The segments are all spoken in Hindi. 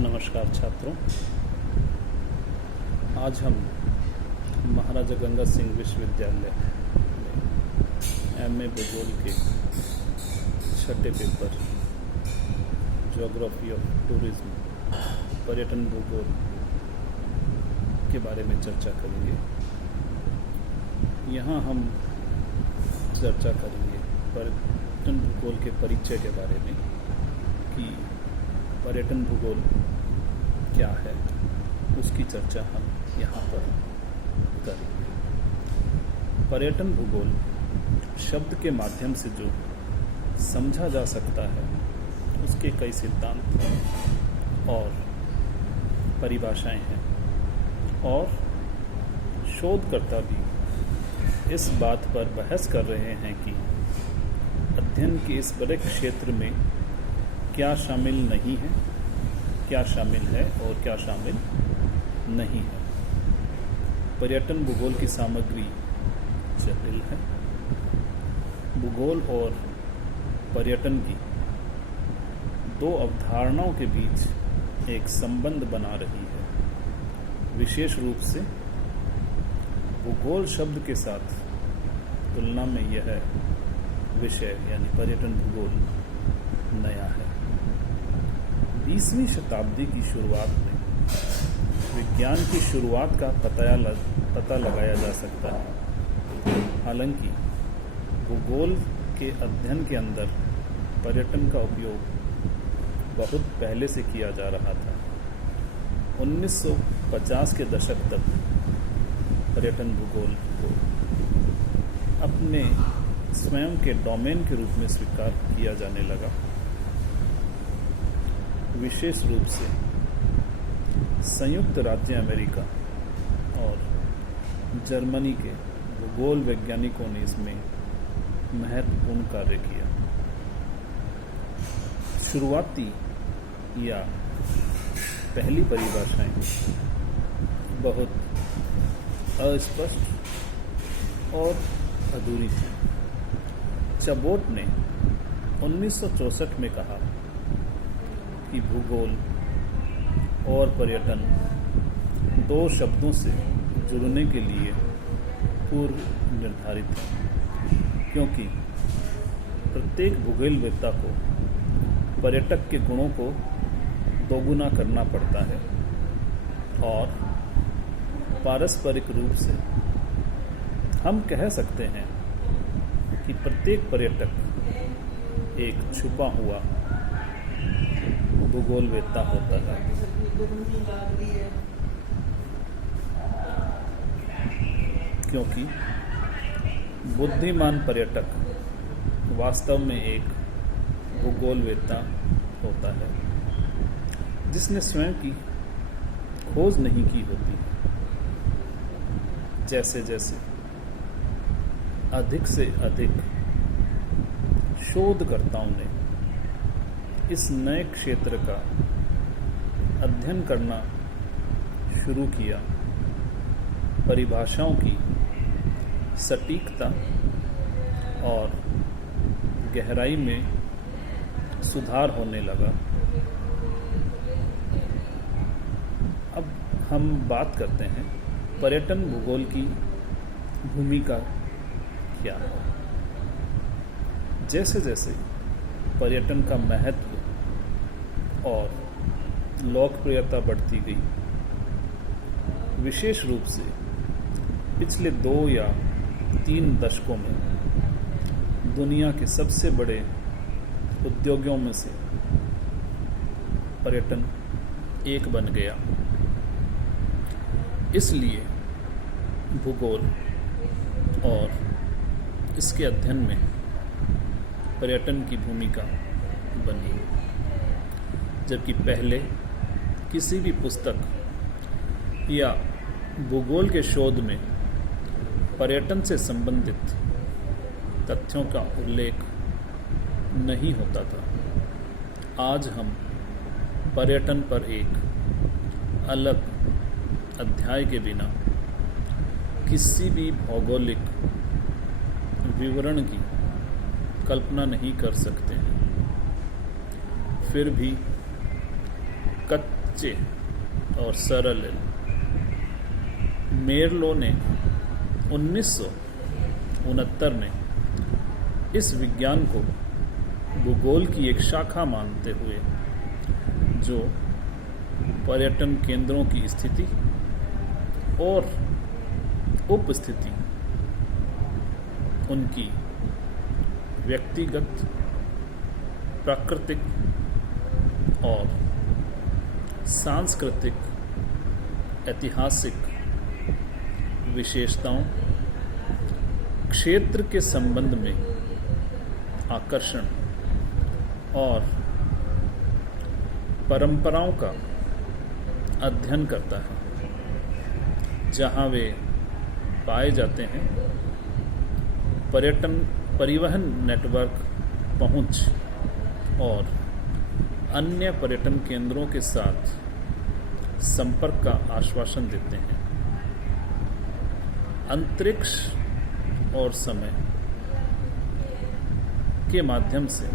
नमस्कार छात्रों। आज हम महाराजा गंगा सिंह विश्वविद्यालय में एमए भूगोल के छठे पेपर ज्योग्राफी ऑफ टूरिज्म पर्यटन भूगोल के बारे में चर्चा करेंगे। यहाँ हम चर्चा करेंगे पर्यटन भूगोल के परिचय के बारे में कि पर्यटन भूगोल क्या है, उसकी चर्चा हम यहाँ पर करेंगे। पर्यटन भूगोल शब्द के माध्यम से जो समझा जा सकता है उसके कई सिद्धांत और परिभाषाएं हैं और शोधकर्ता भी इस बात पर बहस कर रहे हैं कि अध्ययन के इस बड़े क्षेत्र में क्या शामिल नहीं है, क्या शामिल है और क्या शामिल नहीं है। पर्यटन भूगोल की सामग्री जटिल है। भूगोल और पर्यटन की दो अवधारणाओं के बीच एक संबंध बना रही है। विशेष रूप से भूगोल शब्द के साथ तुलना में यह विषय यानी पर्यटन भूगोल नया है। 20वीं शताब्दी की शुरुआत में विज्ञान की शुरुआत का पता लगाया जा सकता है। हालांकि भूगोल के अध्ययन के अंदर पर्यटन का उपयोग बहुत पहले से किया जा रहा था। 1950 के दशक तक पर्यटन भूगोल को अपने स्वयं के डोमेन के रूप में स्वीकार किया जाने लगा। विशेष रूप से संयुक्त राज्य अमेरिका और जर्मनी के भूगोल वैज्ञानिकों ने इसमें महत्वपूर्ण कार्य किया। शुरुआती या पहली परिभाषाएं बहुत अस्पष्ट और अधूरी थी। चबोट ने 1964 में कहा कि भूगोल और पर्यटन दो शब्दों से जुड़ने के लिए पूर्व निर्धारित है, क्योंकि प्रत्येक भूगोलवेत्ता को पर्यटक के गुणों को दोगुना करना पड़ता है और पारस्परिक रूप से हम कह सकते हैं कि प्रत्येक पर्यटक एक छुपा हुआ भूगोलवेत्ता होता है। क्योंकि बुद्धिमान पर्यटक वास्तव में एक भूगोलवेत्ता होता है जिसने स्वयं की खोज नहीं की होती। जैसे जैसे अधिक से अधिक शोधकर्ताओं ने इस नए क्षेत्र का अध्ययन करना शुरू किया, परिभाषाओं की सटीकता और गहराई में सुधार होने लगा। अब हम बात करते हैं पर्यटन भूगोल की भूमिका क्या है। जैसे जैसे पर्यटन का महत्व और लोकप्रियता बढ़ती गई, विशेष रूप से पिछले 2 या 3 दशकों में दुनिया के सबसे बड़े उद्योगों में से पर्यटन एक बन गया। इसलिए भूगोल और इसके अध्ययन में पर्यटन की भूमिका बनी। जबकि पहले किसी भी पुस्तक या भूगोल के शोध में पर्यटन से संबंधित तथ्यों का उल्लेख नहीं होता था। आज हम पर्यटन पर एक अलग अध्याय के बिना किसी भी भौगोलिक विवरण की कल्पना नहीं कर सकते हैं। फिर भी सच्चे और सरल। मेरलो ने 1969 में इस विज्ञान को भूगोल की एक शाखा मानते हुए जो पर्यटन केंद्रों की स्थिति और उपस्थिति, उनकी व्यक्तिगत, प्राकृतिक और सांस्कृतिक, ऐतिहासिक विशेषताओं, क्षेत्र के संबंध में आकर्षण और परंपराओं का अध्ययन करता है, जहां वे पाए जाते हैं। परिवहन नेटवर्क पहुंच और अन्य पर्यटन केंद्रों के साथ संपर्क का आश्वासन देते हैं। अंतरिक्ष और समय के माध्यम से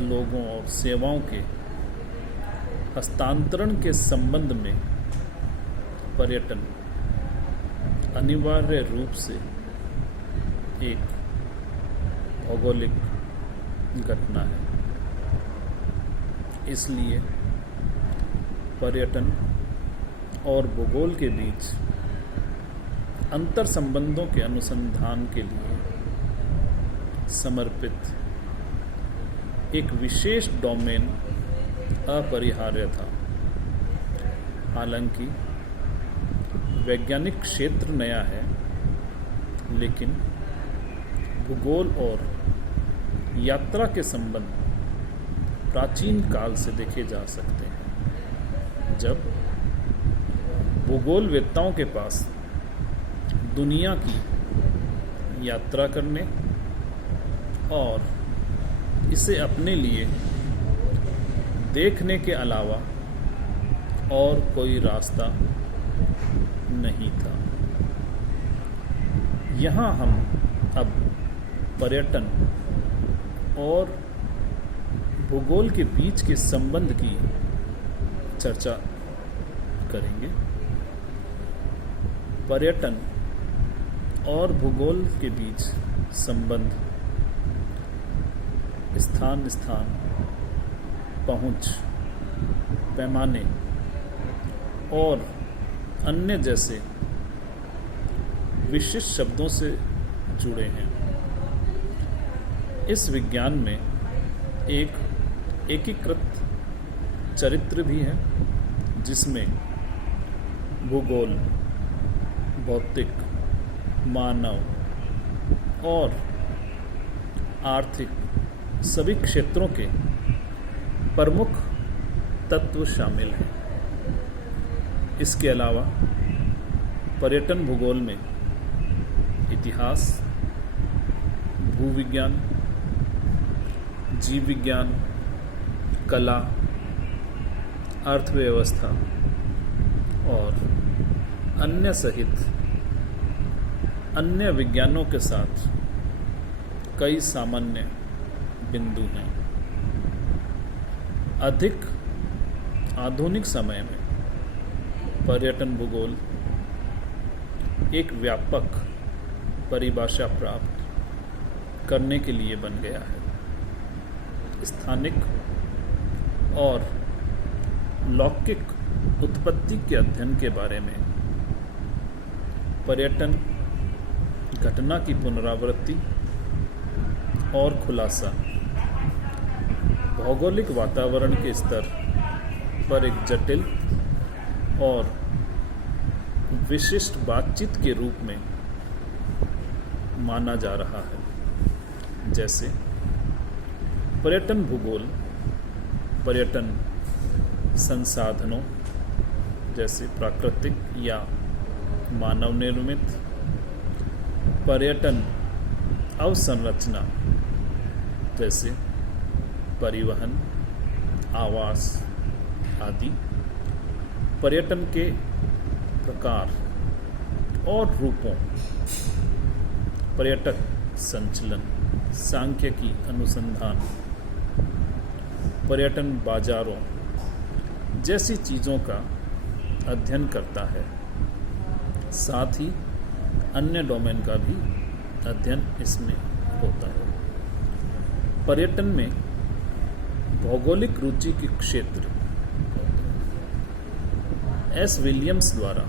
लोगों और सेवाओं के हस्तांतरण के संबंध में पर्यटन अनिवार्य रूप से एक भौगोलिक घटना है। इसलिए पर्यटन और भूगोल के बीच अंतर संबंधों के अनुसंधान के लिए समर्पित एक विशेष डोमेन अपरिहार्य था। हालांकि वैज्ञानिक क्षेत्र नया है, लेकिन भूगोल और यात्रा के संबंध प्राचीन काल से देखे जा सकते हैं, जब भूगोलवेत्ताओं के पास दुनिया की यात्रा करने और इसे अपने लिए देखने के अलावा और कोई रास्ता नहीं था। यहाँ हम अब पर्यटन और भूगोल के बीच के संबंध की चर्चा करेंगे। पर्यटन और भूगोल के बीच संबंध स्थान, पहुंच, पैमाने और अन्य जैसे विशिष्ट शब्दों से जुड़े हैं। इस विज्ञान में एक एकीकृत चरित्र भी है, जिसमें भूगोल, भौतिक, मानव और आर्थिक सभी क्षेत्रों के प्रमुख तत्व शामिल हैं। इसके अलावा पर्यटन भूगोल में इतिहास, भूविज्ञान, जीव विज्ञान, कला, अर्थव्यवस्था और अन्य सहित अन्य विज्ञानों के साथ कई सामान्य बिंदु हैं। अधिक आधुनिक समय में पर्यटन भूगोल एक व्यापक परिभाषा प्राप्त करने के लिए बन गया है। स्थानिक और लौकिक उत्पत्ति के अध्ययन के बारे में, पर्यटन घटना की पुनरावृत्ति और खुलासा, भौगोलिक वातावरण के स्तर पर एक जटिल और विशिष्ट बातचीत के रूप में माना जा रहा है। जैसे पर्यटन भूगोल पर्यटन संसाधनों जैसे प्राकृतिक या मानव निर्मित, पर्यटन अवसंरचना जैसे परिवहन, आवास आदि, पर्यटन के प्रकार और रूपों, पर्यटक संचलन, सांख्यिकी अनुसंधान, पर्यटन बाजारों, जैसी चीज़ों का अध्ययन करता है, साथ ही अन्य डोमेन का भी अध्ययन इसमें होता है। पर्यटन में भौगोलिक रुचि के क्षेत्र एस विलियम्स द्वारा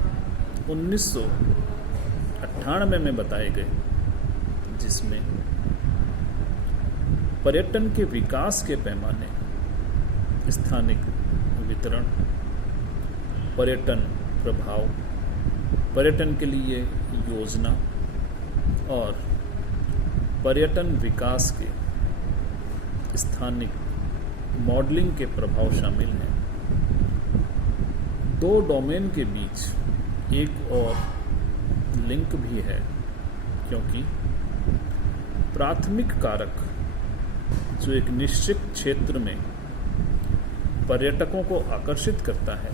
1998 में बताए गए, जिसमें पर्यटन के विकास के पैमाने, स्थानिक वितरण, पर्यटन प्रभाव, पर्यटन के लिए योजना और पर्यटन विकास के स्थानिक मॉडलिंग के प्रभाव शामिल हैं। दो डोमेन के बीच एक और लिंक भी है, क्योंकि प्राथमिक कारक जो एक निश्चित क्षेत्र में पर्यटकों को आकर्षित करता है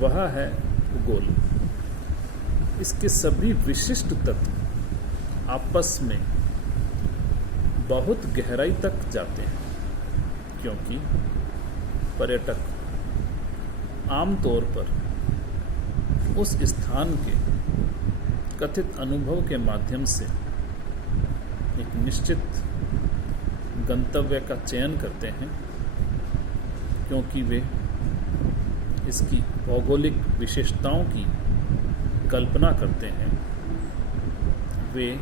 वह है भूगोल। इसके सभी विशिष्ट तत्व आपस में बहुत गहराई तक जाते हैं, क्योंकि पर्यटक आमतौर पर उस स्थान के कथित अनुभव के माध्यम से एक निश्चित गंतव्य का चयन करते हैं, क्योंकि वे इसकी भौगोलिक विशेषताओं की कल्पना करते हैं। वे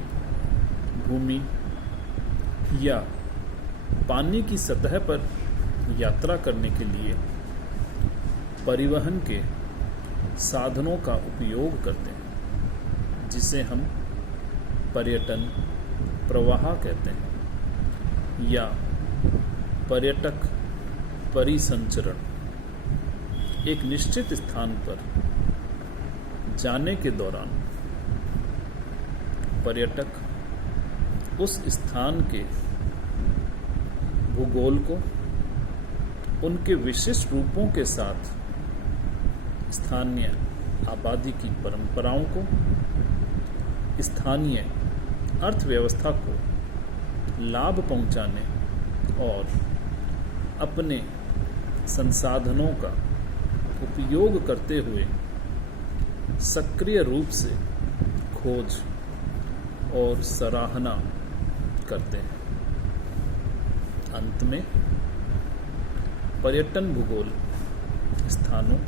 भूमि या पानी की सतह पर यात्रा करने के लिए परिवहन के साधनों का उपयोग करते हैं, जिसे हम पर्यटन प्रवाह कहते हैं, या पर्यटक परिसंचरण। एक निश्चित स्थान पर जाने के दौरान पर्यटक उस स्थान के भूगोल को, उनके विशिष्ट रूपों के साथ स्थानीय आबादी की परंपराओं को, स्थानीय अर्थव्यवस्था को लाभ पहुंचाने और अपने संसाधनों का उपयोग करते हुए सक्रिय रूप से खोज और सराहना करते हैं। अंत में पर्यटन भूगोल स्थानों,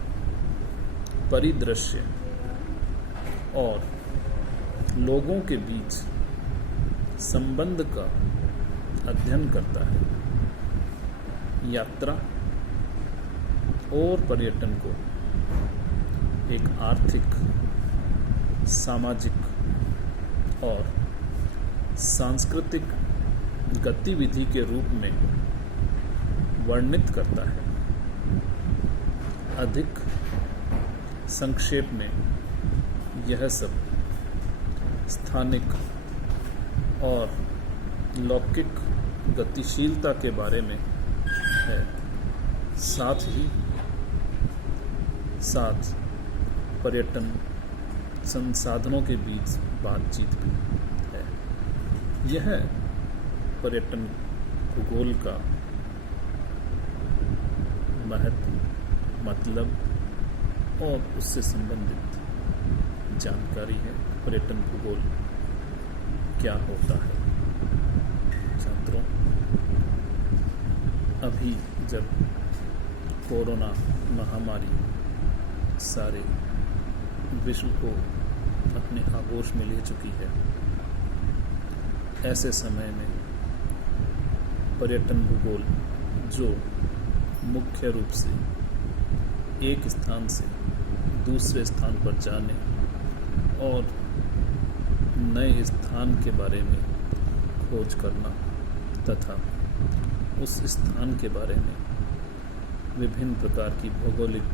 परिदृश्य और लोगों के बीच संबंध का अध्ययन करता है। यात्रा और पर्यटन को एक आर्थिक, सामाजिक और सांस्कृतिक गतिविधि के रूप में वर्णित करता है। अधिक संक्षेप में यह सब स्थानिक और लौकिक गतिशीलता के बारे में है, साथ ही साथ पर्यटन संसाधनों के बीच बातचीत भी है। यह पर्यटन भूगोल का महत्व, मतलब और उससे संबंधित जानकारी है। पर्यटन भूगोल क्या होता है? छात्रों, अभी जब कोरोना महामारी सारे विश्व को अपने आगोश में ले चुकी है, ऐसे समय में पर्यटन भूगोल जो मुख्य रूप से एक स्थान से दूसरे स्थान पर जाने और नए स्थान के बारे में खोज करना तथा उस स्थान के बारे में विभिन्न प्रकार की भौगोलिक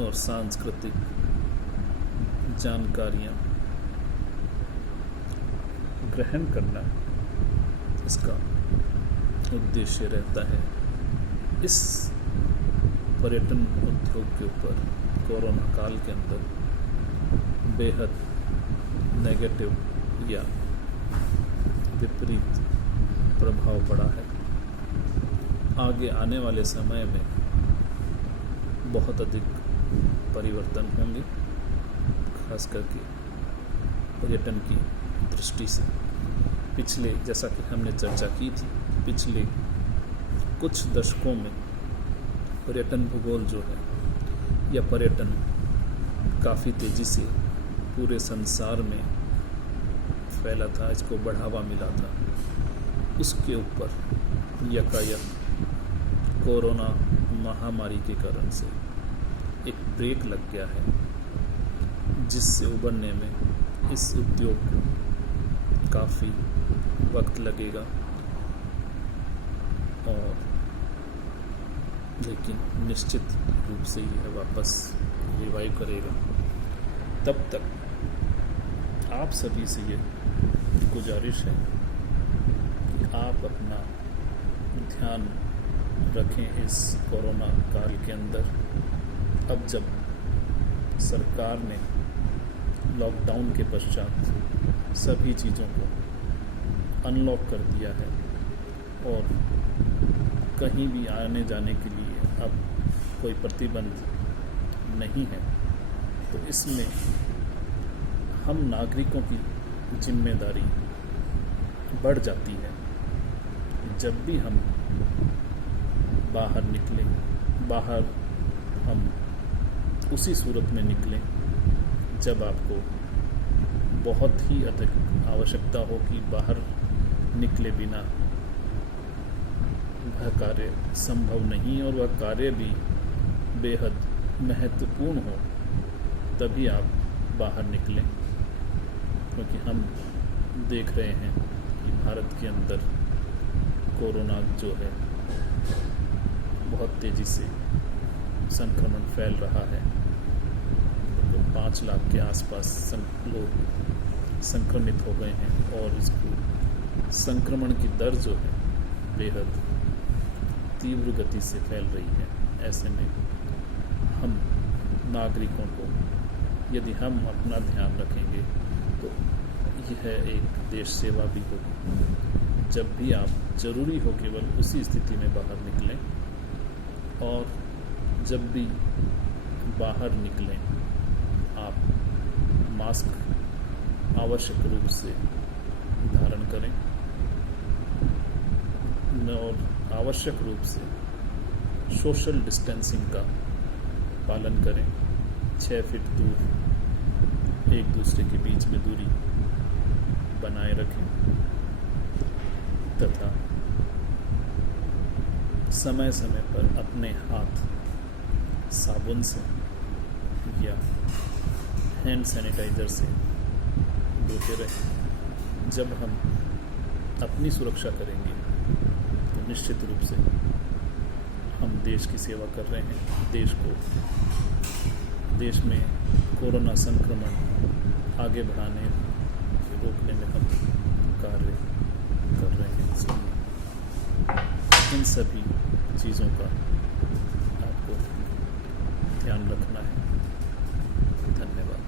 और सांस्कृतिक जानकारियाँ ग्रहण करना इसका उद्देश्य रहता है। इस पर्यटन उद्योग के ऊपर कोरोना काल के अंदर बेहद नेगेटिव या विपरीत प्रभाव पड़ा है। आगे आने वाले समय में बहुत अधिक परिवर्तन होंगे, खास करके पर्यटन की दृष्टि से। पिछले, जैसा कि हमने चर्चा की थी, पिछले कुछ दशकों में पर्यटन भूगोल जो है या पर्यटन काफ़ी तेज़ी से पूरे संसार में फैला था, इसको बढ़ावा मिला था। उसके ऊपर यकायक कोरोना महामारी के कारण से एक ब्रेक लग गया है, जिससे उबरने में इस उद्योग को काफ़ी वक्त लगेगा, और लेकिन निश्चित रूप से यह वापस रिवाइव करेगा। तब तक आप सभी से ये गुजारिश है कि आप अपना ध्यान रखें इस कोरोना काल के अंदर। अब जब सरकार ने लॉकडाउन के पश्चात सभी चीज़ों को अनलॉक कर दिया है और कहीं भी आने जाने के लिए अब कोई प्रतिबंध नहीं है, तो इसमें हम नागरिकों की जिम्मेदारी बढ़ जाती है। जब भी हम बाहर निकलें, बाहर हम उसी सूरत में निकलें जब आपको बहुत ही अधिक आवश्यकता हो कि बाहर निकले बिना वह कार्य संभव नहीं, और वह कार्य भी बेहद महत्वपूर्ण हो, तभी आप बाहर निकलें। क्योंकि हम देख रहे हैं कि भारत के अंदर कोरोना जो है बहुत तेज़ी से संक्रमण फैल रहा है। तो 5 लाख के आसपास लोग संक्रमित हो गए हैं, और इसको संक्रमण की दर जो है बेहद तीव्र गति से फैल रही है। ऐसे में हम नागरिकों को, यदि हम अपना ध्यान रखेंगे, तो यह एक देश सेवा भी होगी। जब भी आप ज़रूरी हो केवल उसी स्थिति में बाहर निकलें, और जब भी बाहर निकलें आप मास्क आवश्यक रूप से धारण करें, और आवश्यक रूप से सोशल डिस्टेंसिंग का पालन करें। 6 फीट दूर एक दूसरे के बीच में दूरी बनाए रखें, तथा समय समय पर अपने हाथ साबुन से या हैंड सैनिटाइज़र से धोते रहें। जब हम अपनी सुरक्षा करेंगे तो निश्चित रूप से हम देश की सेवा कर रहे हैं। देश में कोरोना संक्रमण आगे बढ़ाने, रोकने में हम कार्य कर रहे हैं। इसलिए इन सभी चीज़ों का आपको ध्यान रखना है। धन्यवाद।